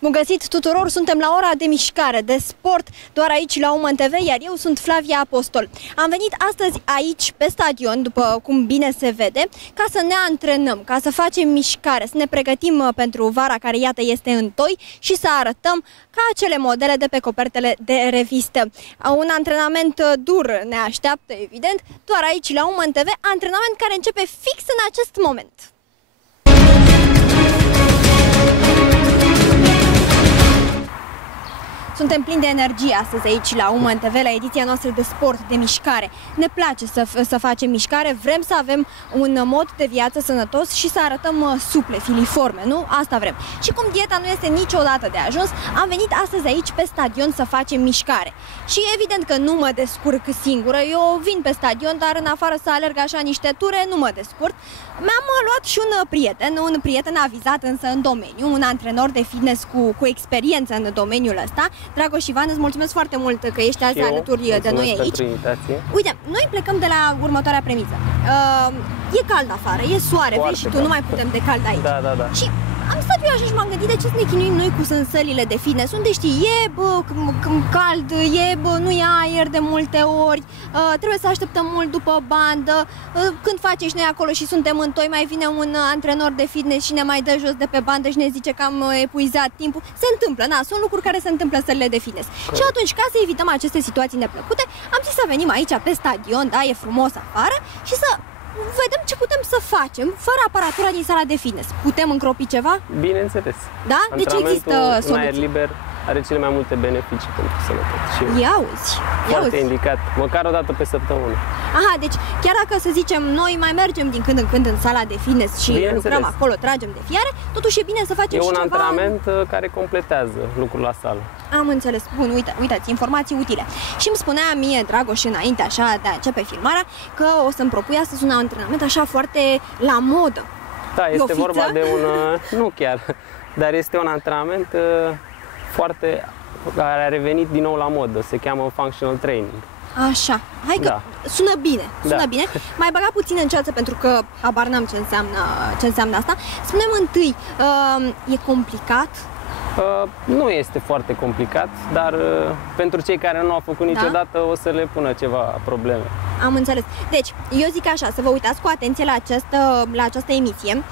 Bun găsit tuturor, suntem la ora de mișcare, de sport, doar aici la Woman TV, iar eu sunt Flavia Apostol. Am venit astăzi aici, pe stadion, după cum bine se vede, ca să ne antrenăm, ca să facem mișcare, să ne pregătim pentru vara care, iată, este în toi și să arătăm ca acele modele de pe copertele de revistă. Un antrenament dur ne așteaptă, evident, doar aici la Woman TV, antrenament care începe fix în acest moment. Suntem plini de energie astăzi aici la Woman TV, la ediția noastră de sport, de mișcare. Ne place să facem mișcare, vrem să avem un mod de viață sănătos și să arătăm suple, filiforme, nu? Asta vrem. Și cum dieta nu este niciodată de ajuns, am venit astăzi aici pe stadion să facem mișcare. Și evident că nu mă descurc singură, eu vin pe stadion, dar în afară să alerg așa niște ture, nu mă descurc. Mi-am luat și un prieten avizat însă în domeniu, un antrenor de fitness cu experiență în domeniul ăsta. Dragoș Ivan, îți mulțumesc foarte mult că ești azi alături de noi aici. Uite, noi plecăm de la următoarea premisă. E cald afară, e soare, vezi și tu, nu mai putem de cald aici. Da. Și am stat eu așa și m-am gândit de ce să ne chinuim noi cu sălile de fitness, unde știi, e cald, nu e aer de multe ori, trebuie să așteptăm mult după bandă, când facem și noi acolo și suntem în toi, mai vine un antrenor de fitness și ne mai dă jos de pe bandă și ne zice că am epuizat timpul. Se întâmplă, sunt lucruri care se întâmplă în sălile de fitness. Și atunci, ca să evităm aceste situații neplăcute, am zis să venim aici pe stadion, da, e frumos afară, și să vedem ce putem să facem fără aparatura din sala de fitness. Putem încropi ceva? Bineînțeles. Da? Deci există soluții. În aer liber are cele mai multe beneficii pentru sănătate. Ia auzi. Foarte indicat, măcar o dată pe săptămână. Aha, deci chiar dacă, să zicem, noi mai mergem din când în când în sala de fitness și lucrăm acolo, tragem de fiare, totuși e bine să facem și ceva. E un antrenament care completează lucrul la sală. Am înțeles. Bun, uitați, informații utile. Și îmi spunea mie Dragoș înainte, așa, de a începe filmarea, că o să-mi propui astăzi un antrenament așa foarte la modă. Da, este vorba de un... nu chiar, dar este un antrenament care a revenit din nou la modă. Se cheamă functional training. Așa, hai că sună bine, bine. Mai băga puțin în ceață pentru că habar n-am ce înseamnă asta. Spune-mi întâi, e complicat? Nu este foarte complicat, dar pentru cei care nu au făcut niciodată o să le pună ceva probleme. Am înțeles. Deci, eu zic așa, să vă uitați cu atenție la această emisie,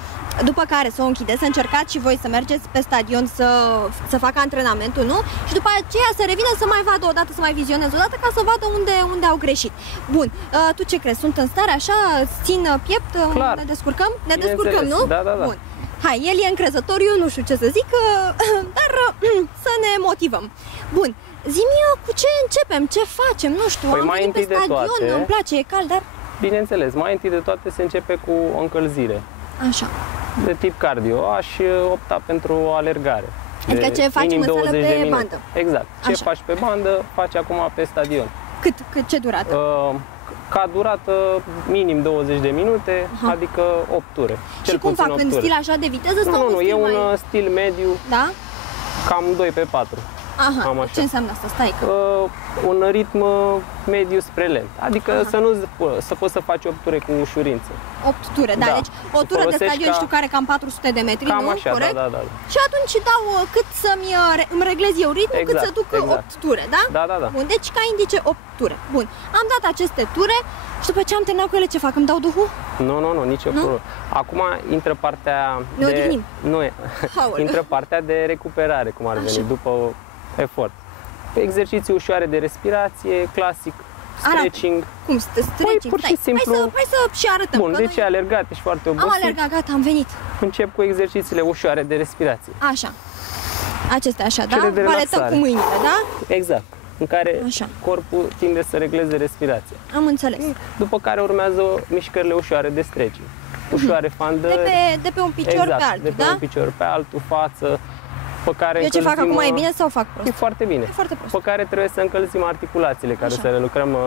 după care să o închideți, să încercați și voi să mergeți pe stadion să facă antrenamentul, nu? Și după aceea să revină să mai vadă o dată, să mai vizioneze o dată, ca să vadă unde au greșit. Bun, tu ce crezi? Sunt în stare așa? Țin piept? Clar. Ne descurcăm? Ne descurcăm, nu? Da. Bun. Hai, el e încrezător, eu nu știu ce să zic, dar să ne motivăm. Bun, zi-mi cu ce începem, ce facem, nu știu, păi am venit pe stadion, îmi place, e cald, dar... Bineînțeles, mai întâi de toate se începe cu o încălzire. Așa. De tip cardio, aș opta pentru o alergare. Adică ce facem în sală pe bandă. Exact, ce faci pe bandă, faci acum pe stadion. Ce durată? Ca durată minim 20 de minute, adică 8 ture. Și cum fac? În stil așa de viteză sau Nu, e un stil mediu, cam 2 pe 4. Aha, ce înseamnă asta? Stai că... un ritm mediu spre lent, adică să poți să faci 8 ture cu ușurință. 8 ture, da, deci o tură de stadion știu care cam 400 de metri, cam nu? Așa, corect? Da. Și atunci dau cât îmi reglez eu ritmul, cât să duc 8 ture, da? Da. Bun, deci ca indice 8 ture. Bun, am dat aceste ture și după ce am terminat cu ele, ce fac? Îmi dau duhul? Nu, nici o problemă. Acum intră partea intră partea de recuperare, cum ar veni, după efort. Exerciții ușoare de respirație, clasic, stretching. Cum stretching? Pur și simplu. Hai să și arătăm. Bun, deci ai alergat, ești foarte obosit. Am alergat, gata, am venit. Încep cu exercițiile ușoare de respirație. Așa. Acestea așa, da? Valetăm cu mâinile, da? Exact. În care corpul tinde să regleze respirația. Am înțeles. După care urmează mișcările ușoare de stretching. Ușoare fandări. De pe un picior pe altul, de pe un picior pe altul, față. Eu ce fac acum, e bine sau fac prost? E foarte bine. E foarte prost. Pe care trebuie să încălzim articulațiile, care să le lucrăm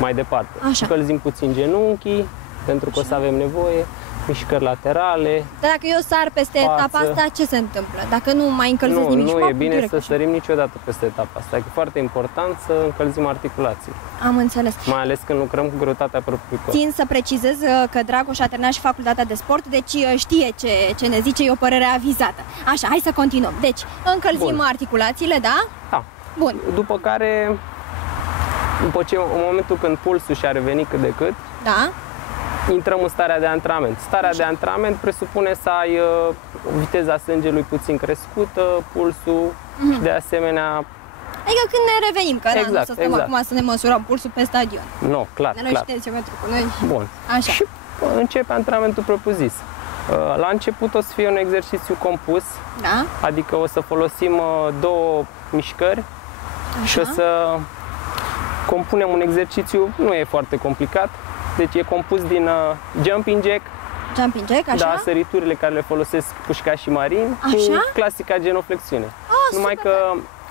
mai departe. Încălzim puțin genunchii, pentru că o să avem nevoie. mișcări laterale. Dar dacă eu sar peste etapa asta, ce se întâmplă? Dacă nu mai încălzesc nimic? Nu e bine să sărim niciodată peste etapa asta. E foarte important să încălzim articulații. Am înțeles. Mai ales când lucrăm cu greutatea propriului corp. Țin să precizez că Dragoș a terminat și facultatea de sport, deci știe ce ne zice, e o părere avizată. Așa, hai să continuăm. Deci, încălzim articulațiile, da? Da. Bun. După care, în momentul când pulsul și-a revenit cât de cât, da, intrăm în starea de antrenament. Starea de antrenament presupune să ai viteza sângelui puțin crescută, pulsul și de asemenea... Adică când ne revenim, că exact, nu să stăm acum să ne măsurăm pulsul pe stadion. Nu, clar, ne luăm tensiometru cu noi. Bun. Așa. Și începe antrenamentul propriu-zis. La început o să fie un exercițiu compus, da, adică o să folosim două mișcări. Și o să compunem un exercițiu, nu e foarte complicat, deci e compus din jumping jack, așa? Da, săriturile care le folosesc pușca și marin, cu clasica genoflexiune. Numai că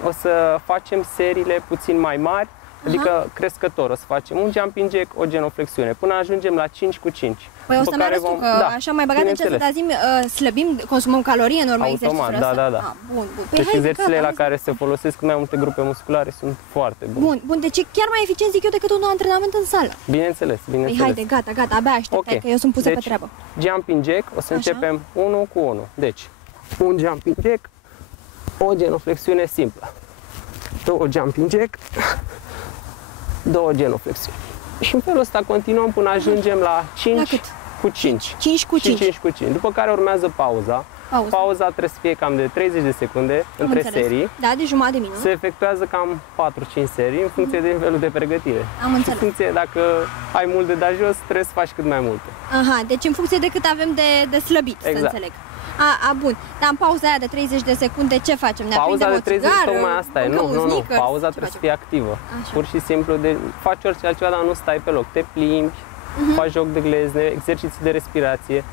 o să facem seriile puțin mai mari, adică crescător. O să facem un jumping jack, o genoflexiune, până ajungem la 5 cu 5. Păi o să-mi arăți tu că așa mai băgat încet, dar zi-mi, slăbim, consumăm calorii în urma exercițiului ăsta? Da. Bun. Deci exercițiile la care se folosesc mai multe grupe musculare sunt foarte bune. Bun, deci e chiar mai eficient, zic eu, decât un antrenament în sală. Bineînțeles. Păi haide, gata, abia aștept, că eu sunt pusă pe treabă. Jumping jack, o să începem 1 cu 1. Deci, un jumping jack, o genoflexiune simplă. 2 jumping jack, 2 genoflexiuni. Și în felul ăsta continuăm până ajungem la 5 cu 5. 5 cu 5. 5 cu 5. După care urmează pauza. Pauza trebuie să fie cam de 30 de secunde între serii. Da, de jumătate de minut. Se efectuează cam 4-5 serii în funcție de nivelul de pregătire. Am înțeles. În funcție, dacă ai mult de dat jos, trebuie să faci cât mai multe. Aha, deci în funcție de cât avem de slăbit, să înțeleg. Bun. Dar în pauza aia de 30 de secunde ce facem? Ne pauza de 30 țigară, tocmai asta e. Nu. Pauza trebuie să fie activă. Așa. Pur și simplu faci orice altceva, dar nu stai pe loc. Te plimbi, faci joc de glezne, exerciții de respirație.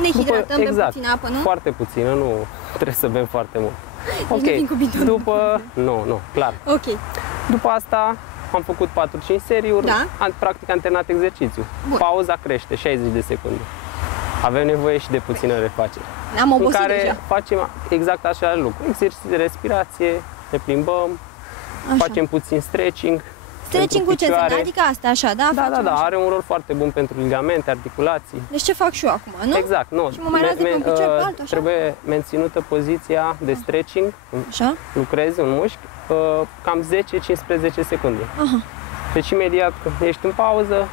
Ne hidratăm, bem puțină apă, nu? Foarte puțină, nu trebuie să bem foarte mult. Deci după... Nu, clar. Ok. După asta am făcut 4-5 seriuri, practic am terminat exercițiul. Pauza crește, 60 de secunde. Avem nevoie și de puțină refacere. Am obosit în care deja. facem exact așa lucru. Exerciții de respirație, ne plimbăm, facem puțin stretching. Stretching-ul ce înseamnă? Adică asta, așa, da? Da, are un rol foarte bun pentru ligamente, articulații. Deci ce fac și eu acum, nu? Exact, nu. Și mă mai las de pe un picior pe altul, așa? Trebuie menținută poziția de stretching. Așa? Lucrezi un mușchi cam 10-15 secunde. Deci imediat când ești în pauză,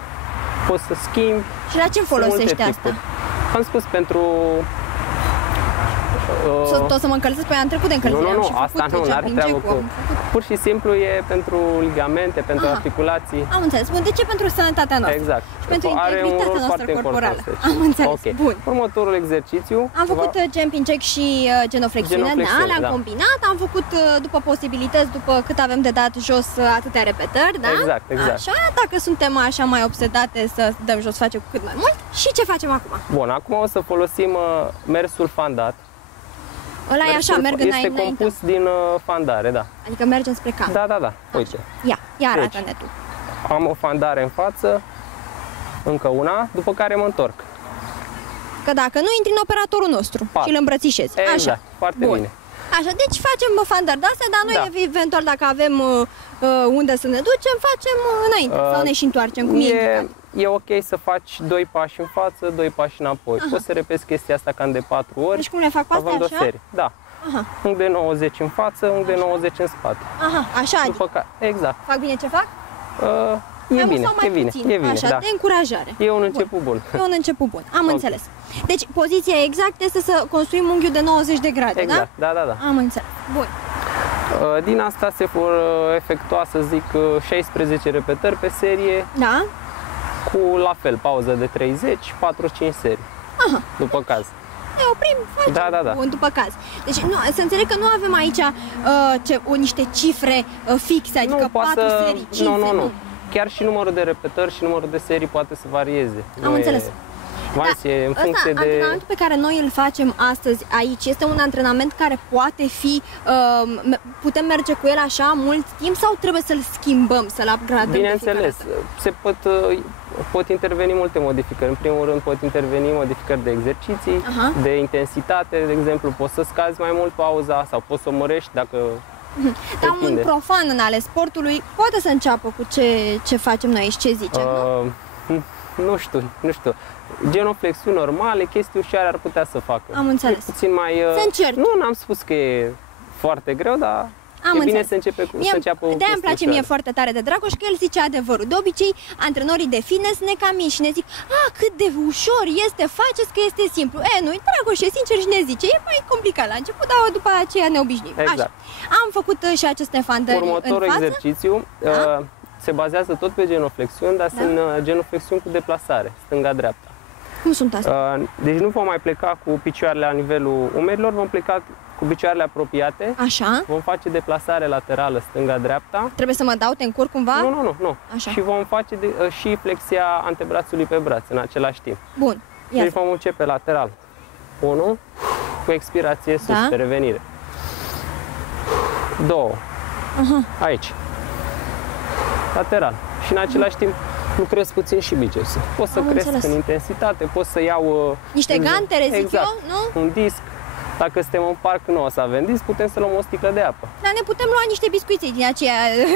poți să schimbi. Și la ce folosești asta? Am spus pentru... Tot să mă încălzesc? Păi am trecut de încălzire. Nu, asta nu, n-are treabă cu... Pur și simplu e pentru ligamente, pentru articulații. Am înțeles. Bun, de ce? Pentru sănătatea noastră. Exact. Și pentru integritatea noastră corporală. Am înțeles. Bun. Următorul exercițiu. Am făcut jumping jack și genoflexiune. Da, le-am combinat. Am făcut după posibilități, după cât avem de dat jos atâtea repetări, da? Exact. Așa, dacă suntem așa mai obsedate să dăm jos, facem cu cât mai mult. Și ce facem acum? Bun, acum o să folosim mersul fandat. Ăla e așa, merg înainte. Este compus din fandare, da. Adică mergem spre cap. Da. Uite. Ia arată-ne tu. Am o fandare în față, încă una, după care mă întorc. Că dacă nu, intri în operatorul nostru și îl îmbrățișezi. Exact, foarte bine. Așa, deci facem fandări de-astea, dar noi eventual dacă avem unde să ne ducem, facem înainte sau ne și întoarcem, cum e ok să faci 2 pași în față, 2 pași înapoi. Poți să repezi chestia asta cam de 4 ori. Deci cum le fac pe astea, așa? Serii. Da. Un de 90 în față, un de 90 în spate. Așa exact. Fac bine ce fac? E bine. Așa, de încurajare. E un început bun. E un început bun, am înțeles. Deci poziția exactă este să construim unghiul de 90 de grade, exact. Da? Am înțeles. Bun. Din asta se vor efectua, să zic, 16 repetări pe serie. Da. Cu, la fel, pauză de 30, 4-5 serii. După caz. Ne oprim, facem. Da. Bun, după caz. Deci, să înțeleg că nu avem aici niște cifre fixe, adică 4 serii, 5 serii. Nu. Chiar și numărul de repetări și numărul de serii poate să varieze. Am înțeles. Advance e în funcție de... Antrenamentul pe care noi îl facem astăzi aici este un antrenament care poate fi, putem merge cu el așa mult timp sau trebuie să-l schimbăm, să-l upgradăm? Bineînțeles, se pot interveni multe modificări. În primul rând pot interveni modificări de exerciții, de intensitate, de exemplu, poți să scazi mai mult pauza sau poți să o mărești dacă... Dar un profan în ale sportului poate să înceapă cu ce facem noi aici, ce zicem, nu? Nu știu. Genoflexiuni normale, chestii ușoare ar putea să facă. Am înțeles. Puțin mai... Să încerci. Nu, n-am spus că e foarte greu, dar bine să înceapă cu de-aia îmi place mie foarte tare de Dragoș, că el zice adevărul. De obicei, antrenorii de fitness ne cam și ne zic: cât de ușor este, faceți că este simplu. Nu-i, Dragoș e sincer și ne zice, e mai complicat la început, dar după aceea ne obișnuim. Exact. Așa. Am făcut și aceste fandări Următorul în față. exercițiu se bazează tot pe genoflexiuni, dar sunt genoflexiuni cu deplasare, stânga-dreapta. Cum sunt astea? Deci nu vom mai pleca cu picioarele la nivelul umerilor, vom pleca cu picioarele apropiate. Așa. Vom face deplasare laterală stânga-dreapta. Trebuie să mă dau, te încurc cumva? Nu. Așa. Și vom face și flexia antebrațului pe braț în același timp. Bun. Deci vom începe lateral. 1, cu expirație sus, pe revenire. 2, aici. Lateral. Și în același timp lucrez puțin și bicepsul. Pot să cresc în intensitate, pot să iau... Niște gantere, zic eu, nu? Un disc. Dacă suntem în parc, nu o să avem disc, putem să luăm o sticlă de apă. Dar ne putem lua niște biscuiți din aceea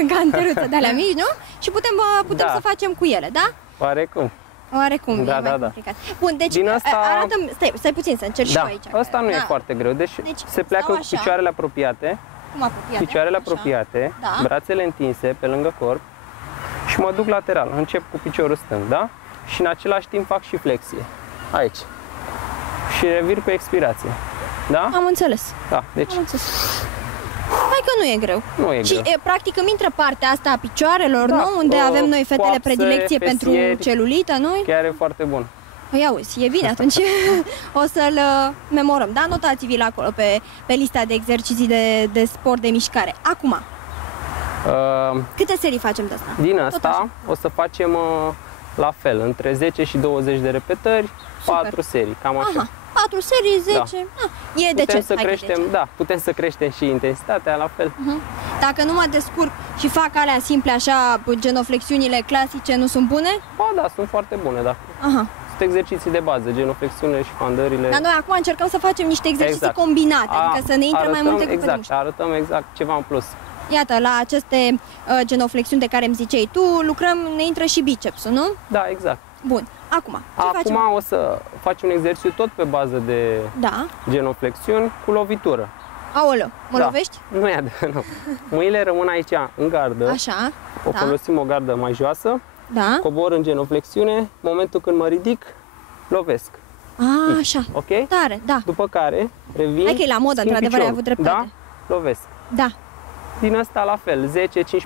ganteruță de alea mici, nu? Și putem să facem cu ele, da? Oarecum. Oarecum, e mai complicat. Bun, deci arată-mi, stai puțin să încerci și eu aici. Asta nu e foarte greu. Deci se pleacă cu picioarele apropiate. Cum apropiate? Picioarele apropiate, brațele întinse pe lângă corp și mă duc lateral. Încep cu piciorul stâng, da? Și în același timp fac și flexie. Aici. Și revir cu expirație. Da? Am înțeles. Da, deci... Am înțeles. Hai că nu e greu. Nu e greu. Și practic îmi intră partea asta a picioarelor, nu? Unde avem noi fetele coapse, predilecție pentru celulită, nu? Chiar e foarte bun. Păi auzi, e bine, atunci o să-l memorăm. Da, notați-vi-l acolo pe lista de exerciții de sport de mișcare. Acum, câte serii facem de asta? Din asta o să facem la fel, între 10 și 20 de repetări, 4 serii, cam așa. 4 serii, 10, e decent. Putem să creștem și intensitatea la fel. Dacă nu mă descurc și fac alea simple așa, genoflexiunile clasice, nu sunt bune? Ba da, sunt foarte bune, da. Sunt exerciții de bază, genoflexiunile și fandările. Dar noi acum încercăm să facem niște exerciții combinate, adică să ne intre mai multe cu mușchi. Arătăm exact ceva în plus. Iată, la aceste genoflexiuni de care îmi ziceai tu, lucrăm, ne intră și bicepsul, nu? Da, exact. Bun, acum o să facem un exercițiu tot pe bază de genoflexiuni cu lovitură. Aoleu, mă lovești? Nu e adevărat, nu. Mâinile rămân aici în gardă. Așa. Folosim o gardă mai joasă. Da. Cobor în genoflexiune, momentul când mă ridic, lovesc. Așa. Ok? Tare, da. După care revin. Hai că e la modă, într-adevăr, ai avut dreptate. Da, lovesc. Da. Din asta la fel, 10-15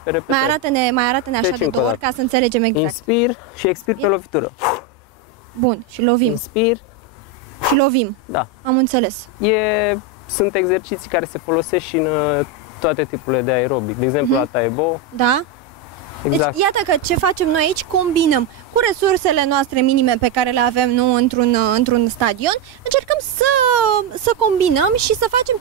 repetări. Mai arată-ne așa de 2 ori ca să înțelegem exact. Inspir și expir pe lovitură. Bun, și lovim. Inspir. Și lovim. Da. Am înțeles. Sunt exerciții care se folosesc și în toate tipurile de aerobic. De exemplu, la Taebo. Da. Exact. Deci, iată că ce facem noi aici, combinăm cu resursele noastre minime pe care le avem într-un stadion, încercăm să combinăm și să facem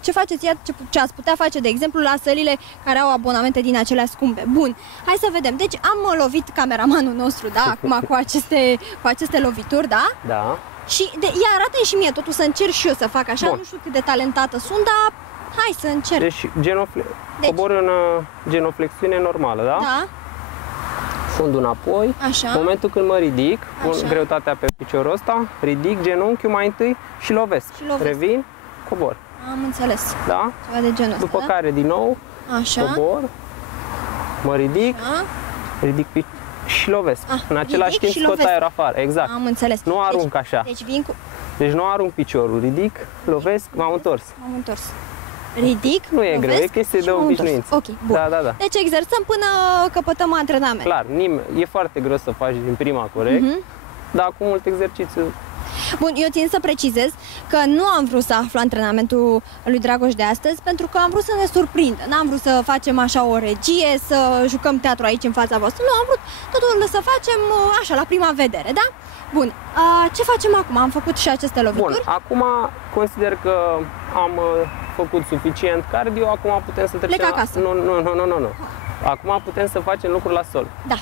ce faceți, ce ați putea face, de exemplu, la sălile care au abonamente din acelea scumpe. Bun, hai să vedem. Deci am lovit cameramanul nostru, da, acum cu aceste lovituri, da? Da. Și ia arată-mi și mie, totul să încerc și eu să fac așa, nu știu cât de talentată sunt, dar hai să încerc. Deci, cobor în genoflexiune normală, da? Da. Fundul înapoi. Așa. Momentul când mă ridic, pun greutatea pe piciorul ăsta, ridic genunchiul mai întâi și lovesc. Revin, cobor. Am înțeles. Da? Ceva de genul ăsta, După care, din nou, cobor, mă ridic, ridic și lovesc. În același timp scot aer afară. Exact. Am înțeles. Nu arunc așa. Deci nu arunc piciorul, ridic, lovesc, m-am întors. M-am întors. Ridic, nu e greu, e chestie de obișnuință. Ok, bun. Da. Deci exersăm până căpătăm antrenament. Clar, e foarte greu să faci din prima corect, dar cu mult exercițiu Bun, eu țin să precizez că nu am vrut să aflu antrenamentul lui Dragoș de astăzi, pentru că am vrut să ne surprindă. N-am vrut să facem așa o regie, să jucăm teatru aici în fața voastră. Nu, am vrut totul să facem așa, la prima vedere, da? Bun, ce facem acum? Am făcut și aceste lovituri. Bun, acum consider că am făcut suficient cardio, acum putem să trecem Plec acasă. Nu. Acum putem să facem lucruri la sol. Da.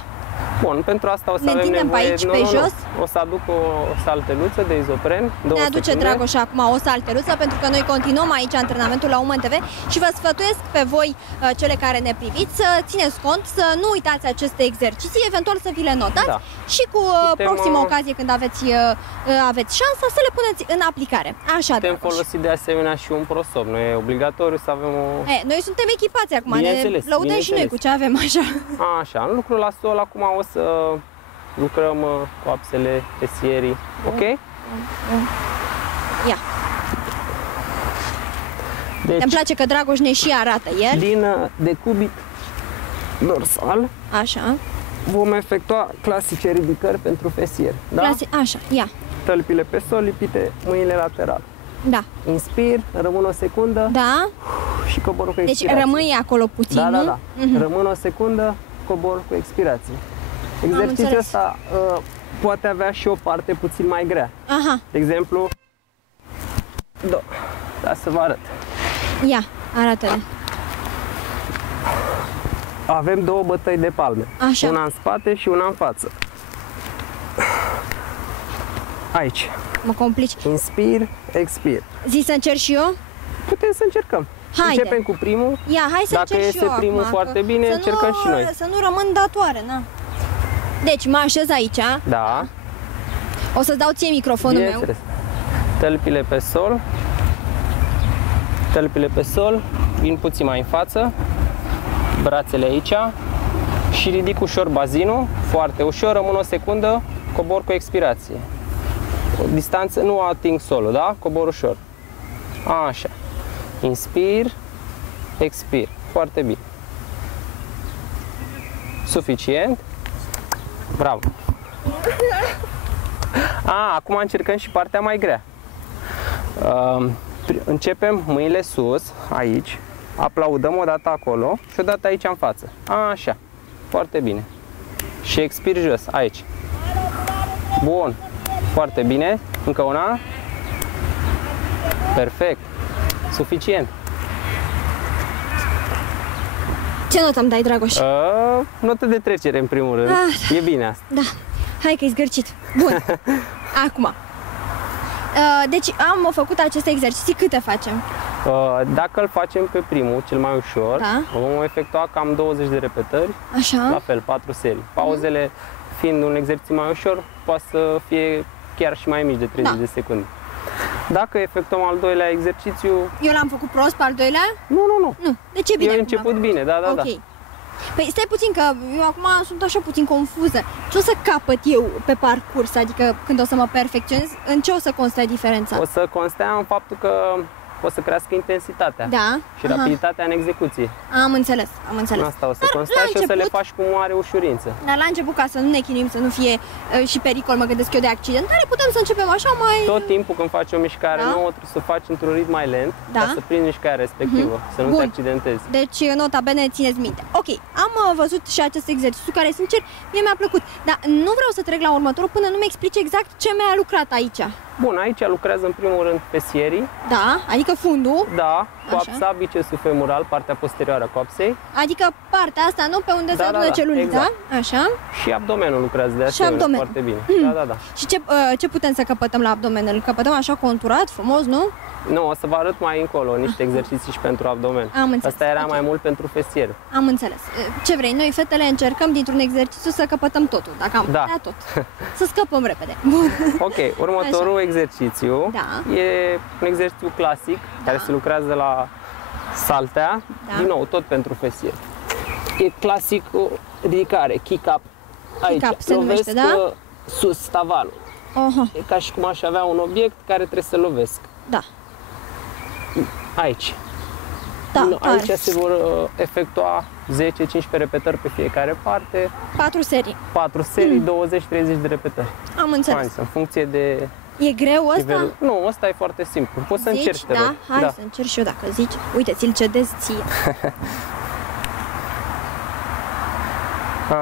Bun, pentru asta o să Ne avem întindem nevoie... pe aici, pe jos? O să aduc o salteluță de izopren. Ne aduce Dragoș acum o salteluță, pentru că noi continuăm aici antrenamentul la Woman TV și vă sfătuiesc pe voi, cele care ne priviți, să țineți cont, să nu uitați aceste exerciții, eventual să vi le notați, Da. și cu proxima ocazie când aveți șansa să le puneți în aplicare. Așa, Putem Dragoș. folosi de asemenea și un prosop. Nu e obligatoriu să avem o... Noi suntem echipați acum, ne Bineînțeles, lăudăm și noi cu ce avem așa. Așa, în lucrul la sol, acum o să lucrăm coapsele, fesierii, ok? Ia. Deci, Îmi place că Dragoș ne și arată el. din decubit dorsal Așa. vom efectua clasice ridicări pentru fesier. Da? Așa, ia. Tălpile pe sol, lipite mâinile lateral. Da. Inspir, rămân o secundă Da. și cobor cu Deci expirație. rămâi acolo puțin, Da, nu? da, da. Rămân o secundă, cobor cu expirație. Exercițiul înțeles. ăsta poate avea și o parte puțin mai grea. Aha. De exemplu, da, să vă arăt. Ia, arată-le. Avem două bătăi de palme. Așa. Una în spate și una în față. Aici. Mă complici. Inspir, expir. Zi să încerc și eu? Putem să încercăm. Haide. Începem cu primul. Ia, hai să Dacă încerc și iese eu primul acum, foarte că bine, să încercăm și noi. Să nu rămân datoare, na. Deci, mă așez aici. Da. O să-ți dau ție microfonul meu. Bineînțeles. Tălpile pe sol. Tălpile pe sol. Vin puțin mai în față. Brațele aici. Și ridic ușor bazinul. Foarte ușor. Rămân o secundă. Cobor cu expirație. O distanță, nu ating solul, da? Cobor ușor. Așa. Inspir. Expir. Foarte bine. Suficient. Bravo. Acum încercăm și partea mai grea. Începem mâinile sus, aici, aplaudăm o dată acolo și o dată aici în față. Așa, foarte bine. Și expir jos, aici. Bun, foarte bine. Încă una. Perfect. Suficient. Ce notă îmi dai, Dragoș? Notă de trecere, în primul rând. E bine asta. Da. Hai că-i zgârcit. Bun. Acum. Deci am făcut aceste exerciții. Câte facem? Dacă îl facem pe primul, cel mai ușor, Da. vom efectua cam 20 de repetări, Așa. la fel, 4 serii. Pauzele, fiind un exercițiu mai ușor, poate să fie chiar și mai mici de 30 Da. de secunde. Dacă efectuăm al doilea exercițiu, Eu l-am făcut prost pe al doilea? nu. Nu. De ce bine? Eu acum? început bine, da. Ok. Păi stai puțin, că eu acum sunt așa puțin confuză. Ce o să capăt eu pe parcurs? Adică când o să mă perfecționez, în ce o să constă diferența? O să constea în faptul că o să crească intensitatea Da. și rapiditatea în execuție. Am înțeles, am înțeles. Asta o să Dar constea la și o să le început- faci cu mare ușurință. Dar la început, ca să nu ne chinuim, să nu fie și pericol, mă gândesc eu, de accidentare, putem să începem așa mai... Tot timpul când faci o mișcare Da. nouă, trebuie să o faci într-un ritm mai lent, Da. ca să prinzi mișcarea respectivă, să nu Bun. te accidentezi. Deci, nota bene, țineți minte. Ok, am văzut și acest exercițiu care, sincer, mie mi-a plăcut. Dar nu vreau să trec la următorul până nu mi-explici exact ce mi-a lucrat aici. Bun, aici lucrează în primul rând fesierii, Da, adică fundul, da, coapsa, bicepsul femoral, partea posterioară a coapsei, adică partea asta, nu? Pe unde Da, se da, adună da, celulita. exact. Așa. și abdomenul lucrează de asemenea abdomenul. foarte bine. Da. Și ce putem să căpătăm la abdomen? Îl căpătăm așa conturat, frumos, nu? Nu, o să vă arăt mai încolo niște exerciții și pentru abdomen. Am înțeles, Asta era ok. mai mult pentru fesier. Am înțeles. Ce vrei? Noi, fetele, încercăm dintr-un exercițiu să căpătăm totul, dacă am Da. putea tot. Să scăpăm repede. Bun. Ok, următorul exercițiu Da. e un exercițiu clasic care se lucrează la saltea, Da. din nou, tot pentru fesier. E clasic o ridicare, kick-up. Aici, Kick-up se numește, lovesc da? sus tavanul. Oho, E ca și cum aș avea un obiect care trebuie să lovesc. da. Aici. Da, Aici tare. se vor efectua 10-15 repetări pe fiecare parte, 4 serii. 4 serii, 20-30 de repetări. Am înțeles. În funcție de E greu ăsta? Nu, ăsta e foarte simplu. Poți să încerci, te da? rog. Hai să încerc și eu dacă zici. Uite, ți-l cedez ție.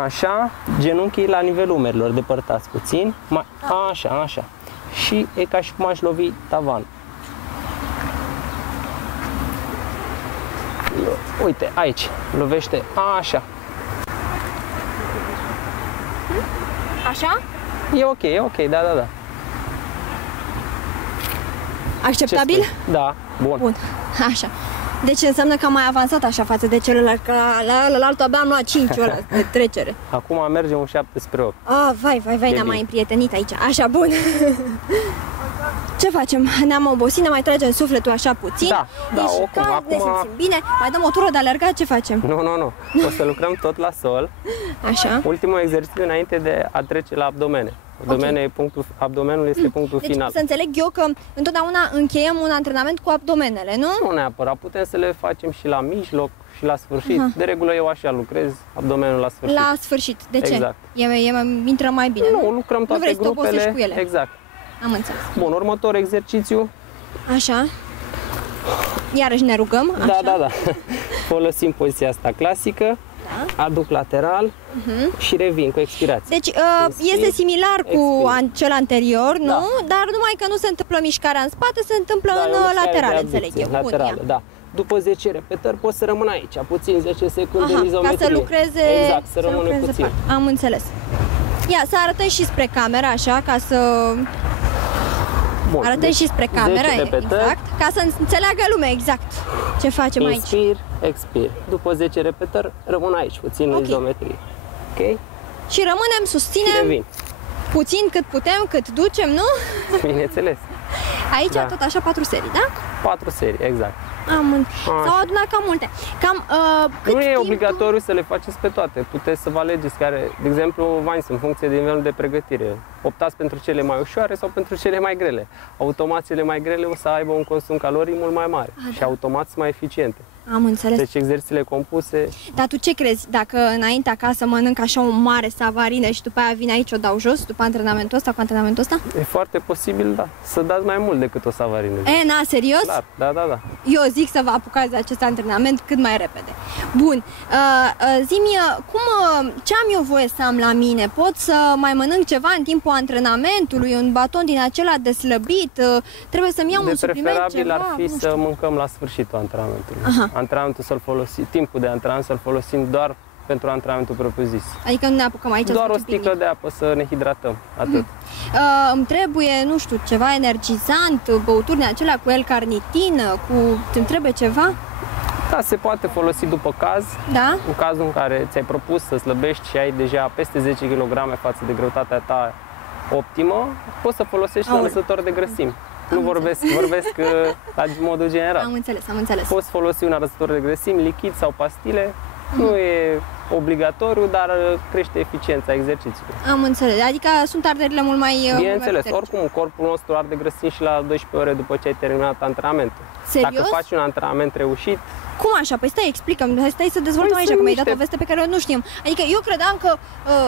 Așa, genunchii la nivelul umerilor, depărtați puțin. Așa. Și e ca și cum aș lovi tavanul. Uite, aici, lovește așa. Așa? E ok, da. Acceptabil? Da, bun. Așa. Deci înseamnă că am mai avansat așa față de celălalt, că la altul abia am luat 5 ăla de trecere. Acum mergem un 7 spre 8. Vai, ne-am mai împrietenit aici. Așa, bun. Ce facem? Ne-am obosit, ne mai tragem sufletul așa puțin. Da, acum ne simțim bine. Mai dăm o tură de alergat, ce facem? Nu. O să lucrăm tot la sol. Așa. Ultimul exercițiu înainte de a trece la abdomene. Abdomenul este punctul final. Să înțeleg eu că întotdeauna încheiem un antrenament cu abdomenele, nu? Nu neapărat, putem să le facem și la mijloc și la sfârșit. De regulă eu așa lucrez abdomenul la sfârșit. La sfârșit, de ce? Exact. Intră mai bine, nu? Lucrăm toate grupele. Nu vrei să te obosești cu ele. Exact. Am înțeles. Bun, următor exercițiu. Așa. Iarăși ne rugăm. Așa. Da. Folosim poziția asta clasică. Aduc lateral și revin cu expirație. Deci este similar cu cel anterior, nu? Dar numai că nu se întâmplă mișcarea în spate, se întâmplă în lateral, înțeleg eu. Laterală, da. După 10 repetări poți să rămân aici, puțin 10 secunde în izometrie. Ca să lucreze. Exact, să rămână puțin. Am înțeles. Ia, să arătăm și spre camera, așa, ca să... Bun, arătăm și spre camera, exact, ca să înțeleagă lumea exact ce facem aici. Inspir, expir. După 10 repetări, rămân aici, puțin în izometrie. Ok? Și rămânem, susținem puțin cât putem, cât ducem, nu? Bineînțeles. Aici tot așa 4 serii, da? 4 serii, exact. S-au adunat cam multe. Nu e obligatoriu să le faceți pe toate. Puteți să vă alegeți care, de exemplu, în funcție de nivelul de pregătire. Optați pentru cele mai ușoare sau pentru cele mai grele. Automat cele mai grele o să aibă un consum caloric mult mai mare și automat sunt mai eficiente. Am înțeles. Deci exercițiile compuse... Dar tu ce crezi? Dacă înainte acasă mănânc așa o mare savarină și după aia vin aici o dau jos, după antrenamentul ăsta, cu antrenamentul ăsta? E foarte posibil, da. Să dați mai mult decât o savarină. Serios? Clar, da. Eu zic să vă apucați de acest antrenament cât mai repede. Bun. Zi-mi, ce am eu voie să am la mine? Pot să mai mănânc ceva în timpul antrenamentului? Un baton din acela de slăbit? Trebuie să-mi iau un supliment, ceva? De preferabil ar fi să mâncăm la sfârșitul antrenamentului. Antrenamentul să-l folosim, timpul de antrenament să-l folosim doar pentru antrenamentul propriu-zis. Adică nu ne apucăm aici doar o sticlă de apă să ne hidratăm, atât. Îmi trebuie, nu știu, ceva energizant, băuturi din acelea cu L-carnitină, îmi trebuie ceva? Da, se poate folosi după caz. Da? În cazul în care ți-ai propus să slăbești și ai deja peste 10 kg față de greutatea ta optimă, poți să folosești lăsător de grăsimi. Nu vorbesc la modul general. Am înțeles. Poți folosi un arăsător de grăsimi, lichid sau pastile. Nu e obligatoriu, dar crește eficiența exercițiului. Am înțeles. Adică sunt arderile mult mai... Bineînțeles, oricum corpul nostru arde grăsimi și la 12 ore după ce ai terminat antrenamentul. Serios? Dacă faci un antrenament reușit... Cum așa? Păi stai, explică-mi, stai să dezvoltăm aici, că mi-ai dat o veste pe care nu știm. Adică eu credeam că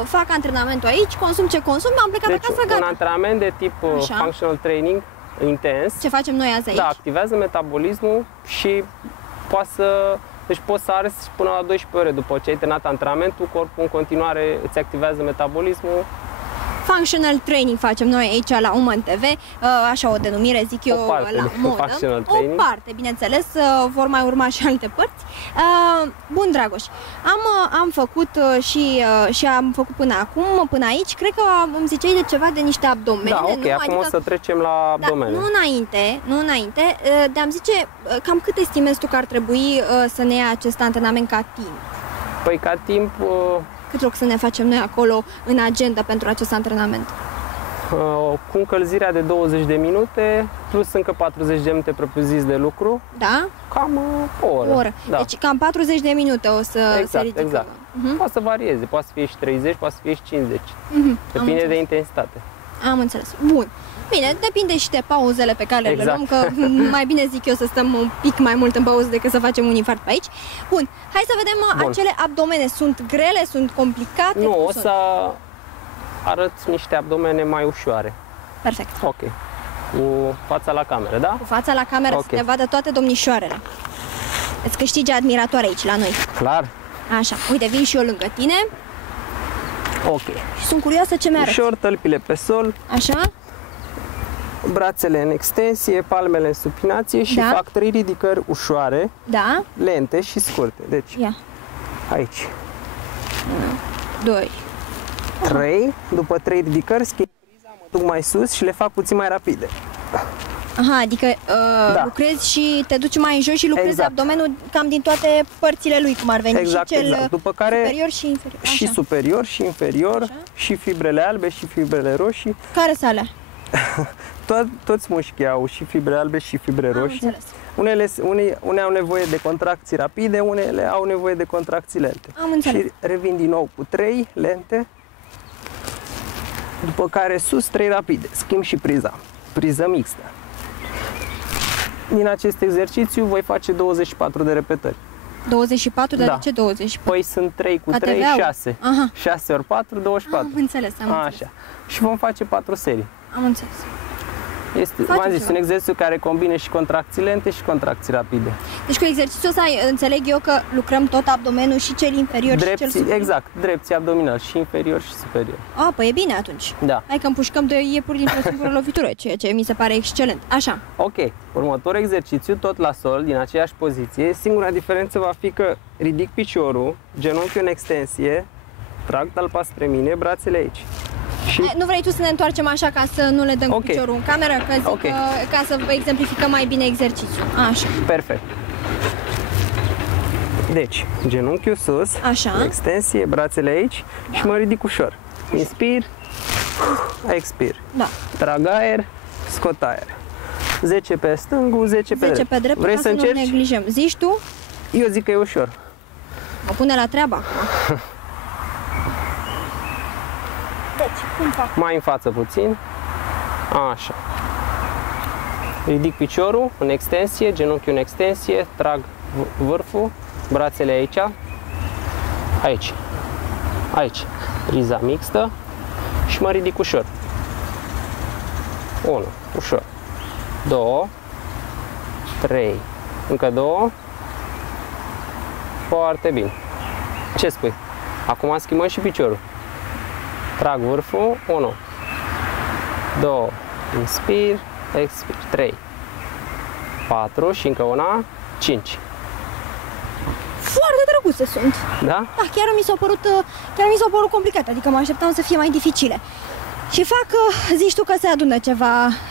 fac antrenamentul aici, consum ce consum, am plecat acasă, gata. Un antrenament de tip functional training intens. Ce facem noi azi aici? Da, activează metabolismul și poate să... Deci poți să arzi până la 12 ore după ce ai terminat antrenamentul, corpul în continuare îți activează metabolismul. Functional training facem noi aici la Uman TV, așa o denumire zic eu la modă. O parte, bineînțeles, vor mai urma și alte părți. Bun, Dragoș, am făcut și am făcut până acum, până aici, cred că îmi ziceai de ceva de niște abdomene. Da, ok, acum adică, o să trecem la abdomene. Da, nu înainte, de-am zice, cam cât estimezi tu că ar trebui să ne ia acest antrenament ca timp? Păi ca timp... Cât loc să ne facem noi acolo în agenda pentru acest antrenament? Cu încălzirea de 20 de minute, plus încă 40 de minute propriu-zis de lucru. Da? Cam o oră. Da. Deci cam 40 de minute o să se ridică. Exact. Poate să varieze, poate să fie și 30, poate să fie și 50. Depinde de intensitate. Am înțeles. Bun. Bine, depinde și de pauzele pe care le luăm, că mai bine zic eu să stăm un pic mai mult în pauză decât să facem un infart pe aici. Bun, hai să vedem acele abdomene. Sunt grele, sunt complicate? Nu, o să arăt niște abdomene mai ușoare. Perfect. Ok. Cu fața la cameră, da? Cu fața la cameră, să te vadă toate domnișoarele. Îți câștigi admiratori aici, la noi. Clar. Așa, uite, vin și eu lângă tine. Ok. Și sunt curioasă ce mi-arăți. Ușor, tălpile pe sol. Așa. Brațele în extensie, palmele în supinație și fac 3 ridicări ușoare, lente și scurte. Deci, aici. 1, 2, 3. După 3 ridicări, schimb priza, mă duc mai sus și le fac puțin mai rapide. Aha, adică lucrezi și te duci mai în jos și lucrezi abdomenul cam din toate părțile lui, cum ar veni. Exact, și cel După care superior și inferior. Așa. Și superior și inferior, și fibrele albe și fibrele roșii. Care sunt alea? Toți mușchii au și fibre albe și fibre roșii. Unele au nevoie de contracții rapide, unele au nevoie de contracții lente. Și revin din nou cu 3 lente, după care sus 3 rapide. Schimb și priză mixtă. Din acest exercițiu voi face 24 de repetări. 24? Dar de ce 24? Păi sunt 3 cu 3, 6. 6 ori 4, 24. Am înțeles, Așa. Și vom face 4 serii. Am înțeles. V-am zis, un exercițiu care combine și contracții lente și contracții rapide. Deci cu exercițiul ăsta înțeleg eu că lucrăm tot abdomenul și cel inferior și cel superior. Exact, drepții abdominal și inferior și superior. Păi e bine atunci. Da. Hai că împușcăm 2 iepuri dintr-o singură lovitură, ceea ce mi se pare excelent. Așa. Ok. Următorul exercițiu, tot la sol, din aceeași poziție. Singura diferență va fi că ridic piciorul, genunchiul în extensie, trag talpa spre mine, brațele aici. Și... Nu vrei tu să ne întoarcem așa ca să nu le dăm cu piciorul în cameră, că zic ca să exemplificăm mai bine exercițiul. Așa. Perfect. Deci, genunchiul sus, extensie, brațele aici și mă ridic ușor. Inspir, expir. Trag aer, scot aer. 10 pe stângul, 10 pe drept. 10 pe drept, vrei să nu neglijăm. Zici tu? Eu zic că e ușor. Mă pune la treabă acum. Deci, cum fac? Mai în față puțin. Așa. Ridic piciorul în extensie, genunchiul în extensie, trag vârful, brațele aici. Aici. Aici. Priza mixtă și mă ridic ușor. 1. Ușor. 2. 3. Încă 2. Foarte bine. Ce spui? Acum schimbăm și piciorul. Trag vârful, 1, 2, inspir, expir, 3, 4 și încă una, 5. Foarte drăguțe sunt. Da? Da, chiar mi s-au părut complicate, adică mă așteptam să fie mai dificile. Și fac, zici tu că se adună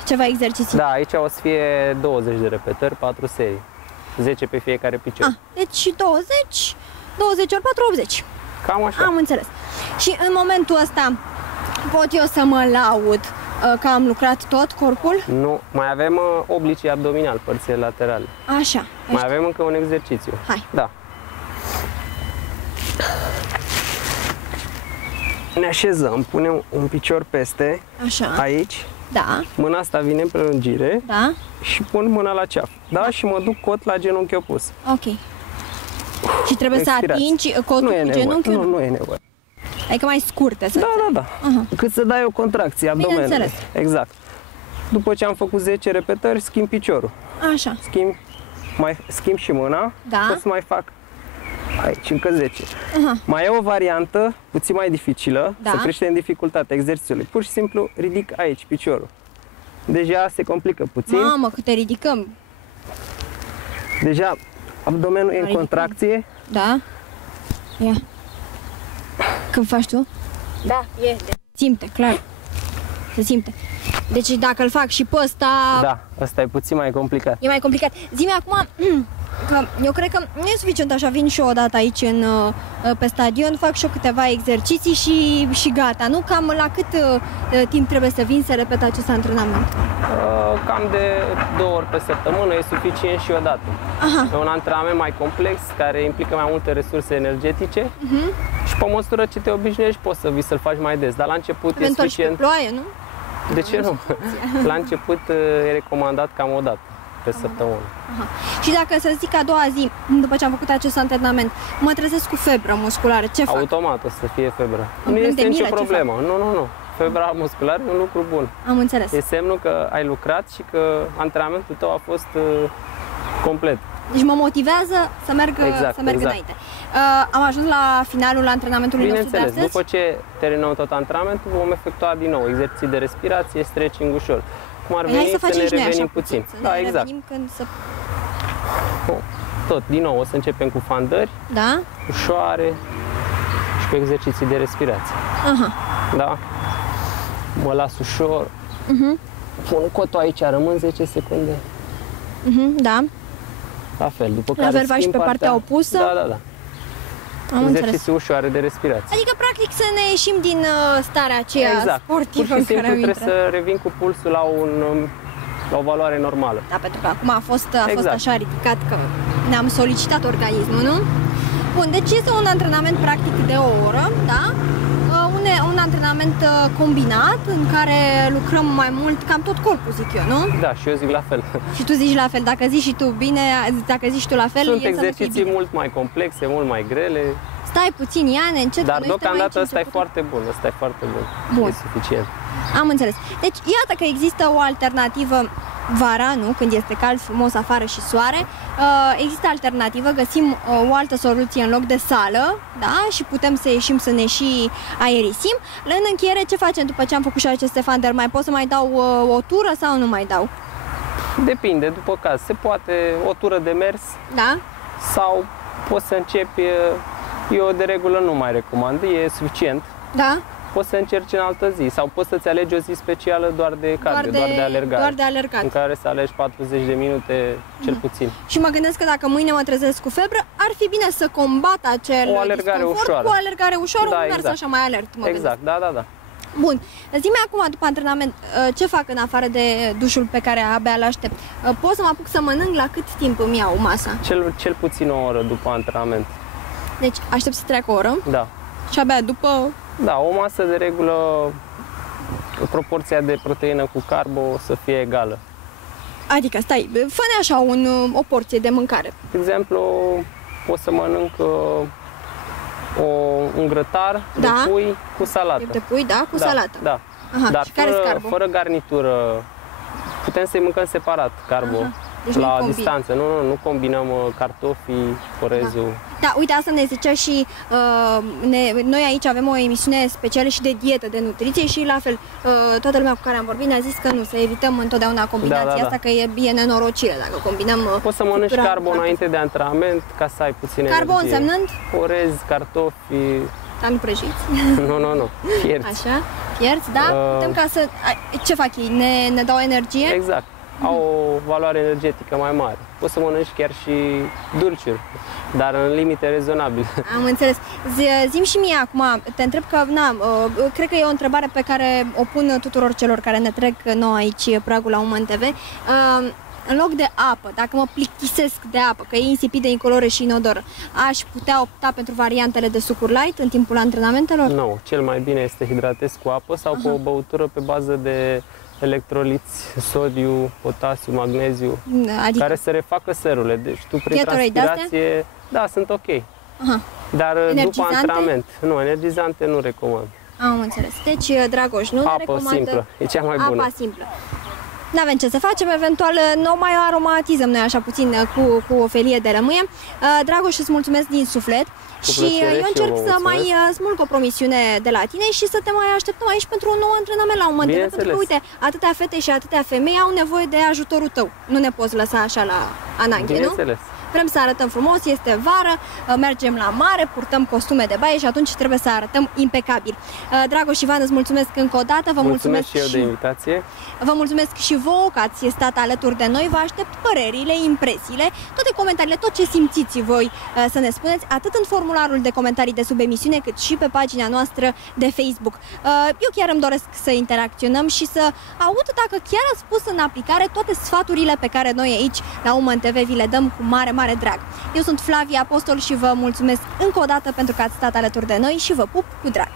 ceva exerciții. Da, aici o să fie 20 de repetări, 4 serii. 10 pe fiecare picior. Deci 20 ori 4, 80. Cam așa. Am înțeles. Și în momentul ăsta pot eu să mă laud că am lucrat tot corpul? Nu, mai avem oblicii abdominal, părțile laterale. Așa. Mai avem încă un exercițiu. Hai. Da. Ne așezăm, punem un picior peste, aici. Da. Mâna asta vine în prelungire. Da. Și pun mâna la ceafă. Da? Și mă duc cot la genunchi opus. Ok. Și trebuie să atingi cotul cu genunchiul? Nu e nevoie. Adică mai scurte să Da. Cât să dai o contracție abdomenului. Bineînțeles. Exact. După ce am făcut 10 repetări, schimb piciorul. Așa. Schimb și mâna. Pot să mai fac aici încă 10. Mai e o variantă puțin mai dificilă, să crește în dificultatea exercițiului. Pur și simplu ridic aici piciorul. Deja se complică puțin. Mamă, cât te ridicăm. Deja abdomenul e în contracție. Da. Ia. Când faci tu? Da, e. Simte, clar. Se simte. Deci dacă îl fac și pe ăsta... Da, ăsta e puțin mai complicat. E mai complicat. Zi-mi acum, că eu cred că nu e suficient așa, vin și eu odată aici pe stadion, fac și eu câteva exerciții și gata, nu? Cam la cât timp trebuie să vin să repet acest antrenament? Cam de 2 ori pe săptămână e suficient și odată. E un antrenament mai complex, care implică mai multe resurse energetice și pe măsură ce te obișnuiești poți să vii să-l faci mai des, dar la început e suficient... Și pe ploaie, nu? De ce nu? La început e recomandat cam o dată pe săptămână. Și dacă să zic a doua zi, după ce am făcut acest antrenament, mă trezesc cu febră musculară, ce fac? Automat o să fie febră. Nu este nicio problemă. Nu. febra musculară e un lucru bun. Am înțeles. E semnul că ai lucrat și că antrenamentul tău a fost complet. Deci mă motivează să merg, înainte. Am ajuns la finalul antrenamentului nostru de astăzi? După ce terminăm tot antrenamentul, vom efectua din nou exerciții de respirație, stretching ușor. Cum ar veni să ne revenim puțin. Da, exact. Când să... Tot, din nou, o să începem cu fandări, ușoare și cu exerciții de respirație. Da? Mă las ușor, pun cotul aici, rămân 10 secunde. Da. La fel, după care la fel faci pe partea opusă? Da. Exerciții ușoare de respirație. Adică, practic, să ne ieșim din starea aceea sportivă. Pur și simplu trebuie să revin cu pulsul la o valoare normală. Da, pentru că acum a fost așa ridicat că ne-am solicitat organismul, nu? Bun, deci este un antrenament practic de o oră, da? Un antrenament combinat în care lucrăm mai mult, cam tot corpul, zic eu, nu? Da, și eu zic la fel. Și tu zici la fel, dacă zici și tu bine, dacă zici tu la fel, sunt exerciții mult mai complexe, mult mai grele. Stai puțin, Iane, încet. Dar deocamdată ăsta e foarte bun, Bun. E suficient. Am înțeles. Deci, iată că există o alternativă vara, nu? Când este cald, frumos afară și soare, există alternativă, găsim o altă soluție în loc de sală, da? Și putem să ieșim să ne și aerisim. În încheiere, ce facem după ce am făcut și aceste fandări? Mai pot să mai dau o tură sau nu mai dau? Depinde, după caz. Se poate o tură de mers, da? Sau poți să începi, eu de regulă nu mai recomand, e suficient. Da? Poți să încerci în altă zi sau poți să-ți alegi o zi specială doar de cardio, doar de alergare. Doar de alergat. În care să alegi 40 de minute cel puțin. Și mă gândesc că dacă mâine mă trezesc cu febră, ar fi bine să combat acel disconfort cu o alergare ușoară, un mers așa mai alert, mă gândesc. Da. Bun, zi-mi acum, după antrenament, ce fac în afară de dușul pe care abia îl aștept? Pot să mă apuc să mănânc? La cât timp îmi iau masa? Cel puțin o oră după antrenament. Deci aștept să treacă o oră? Da. Și abia după... Da, o masă de regulă, proporția de proteină cu carbo să fie egală. Adică, stai, fă-ne așa o porție de mâncare. De exemplu, o să mănânc un grătar de pui cu salată. De pui, da, cu salată. Da. Aha, dar fără garnitură. Putem să-i mâncăm separat carbo. Deci la distanță. Nu combinăm cartofii, orezul. Da, uite, asta ne zicea și noi aici avem o emisiune specială și de dietă, de nutriție și la fel, toată lumea cu care am vorbit ne-a zis că nu, să evităm întotdeauna combinația asta, că e nenorocire dacă combinăm. Poți să mănânci carbo înainte de antrenament ca să ai puțin energie. Carbo însemnând? Orez, cartofi. Dar nu prăjiți? Nu, fierți. Așa, fierți, da? Putem ca să... Ce fac ei? Ne dau energie? Exact. Au o valoare energetică mai mare. Poți să mănânci chiar și dulciuri, dar în limite rezonabile. Am înțeles. Zi-mi și mie acum, te întreb că, cred că e o întrebare pe care o pun tuturor celor care ne trec nouă aici pragul la Woman TV. În loc de apă, dacă mă plictisesc de apă, că e insipidă, incoloră și inodoră, aș putea opta pentru variantele de sucuri light în timpul antrenamentelor? Nu, cel mai bine este hidratezi cu apă sau cu o băutură pe bază de electroliți, sodiu, potasiu, magneziu, care să refacă sărurile. Deci tu prin transpirație, sunt ok. Dar după antrenament, energizante nu recomand. Am înțeles. Deci, Dragoș, nu ne recomandă... Apă simplă, e cea mai bună. Apa simplă. N-avem ce să facem, eventual nu mai aromatizăm noi așa puțin cu o felie de lămâie. Dragoș, îți mulțumesc din suflet și eu încerc să mai smulg o promisiune de la tine și să te mai așteptăm aici pentru un nou antrenament la un moment dat, pentru că, uite, atâtea fete și atâtea femei au nevoie de ajutorul tău. Nu ne poți lăsa așa la ananghe, nu? Vrem să arătăm frumos, este vară, mergem la mare, purtăm costume de baie și atunci trebuie să arătăm impecabil. Dragoș, Ivan, îți mulțumesc încă o dată. Vă mulțumesc și eu de invitație. Vă mulțumesc și vouă că ați stat alături de noi. Vă aștept părerile, impresiile, toate comentariile, tot ce simțiți voi să ne spuneți, atât în formularul de comentarii de sub emisiune, cât și pe pagina noastră de Facebook. Eu chiar îmi doresc să interacționăm și să aud dacă chiar ați pus în aplicare toate sfaturile pe care noi aici la Woman TV vi le dăm cu mare drag. Eu sunt Flavia Apostol și vă mulțumesc încă o dată pentru că ați stat alături de noi și vă pup cu drag.